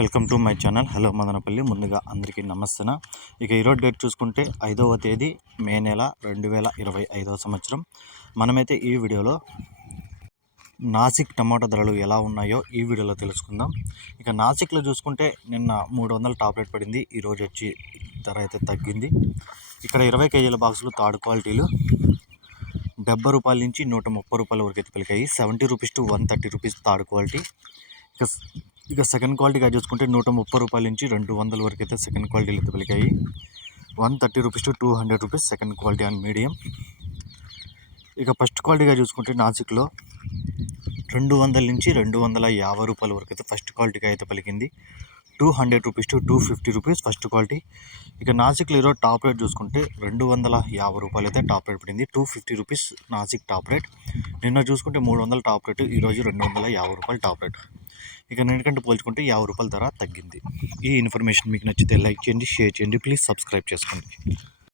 Welcome to my channel. Hello Madanapalle. ముందుగా అందరికీ నమస్తే ఇక ఈరోజు డేట్ చూసుకుంటే ఐదవ తేదీ మే నెల రెండు వేల ఇరవై ఐదవ సంవత్సరం. మనమైతే ఈ వీడియోలో నాసిక్ టమాటా ధరలు ఎలా ఉన్నాయో ఈ వీడియోలో తెలుసుకుందాం. ఇక నాసిక్లో చూసుకుంటే నిన్న మూడు వందల టాబ్లెట్ పడింది. ఈరోజు వచ్చి ధర అయితే తగ్గింది. ఇక్కడ ఇరవై కేజీల బాక్సులు థర్డ్ క్వాలిటీలు. డెబ్బై రూపాయల నుంచి నూట ముప్పై రూపాయల వరకు అయితే పలికాయి seventy rupees to one thirty rupees third quality. ఇక ఇక సెకండ్ క్వాలిటీగా చూసుకుంటే నూట ముప్పై రూపాయల నుంచి రెండు వందల వరకు అయితే సెకండ్ క్వాలిటీలు అయితే పలికాయి. One thirty rupees to two hundred rupees second quality and medium. ఇక ఫస్ట్ క్వాలిటీగా చూసుకుంటే నాసిక్లో రెండు వందల నుంచి రెండు వందల యాభై రూపాయల వరకు అయితే ఫస్ట్ క్వాలిటీగా అయితే పలికింది. Two hundred rupees to two fifty rupees first quality. ఇక నాసిక్లో ఈరోజు టాప్ రేట్ చూసుకుంటే రెండు వందల యాభై రూపాయలు అయితే టాప్ రేట్ పడింది. Two fifty rupees Nashik top rate. నిన్న చూసుకుంటే మూడు వందల టాప్ రేటు ఈరోజు రెండు వందల యాభై రూపాయలు టాప్ రేట్. ఇక నిన్నకంటే పోల్చుకుంటే యాభై రూపాయల ధర తగ్గింది. ఈ ఇన్ఫర్మేషన్ మీకు నచ్చితే లైక్ చేయండి షేర్ చేయండి ప్లీజ్ సబ్స్క్రైబ్ చేసుకోండి.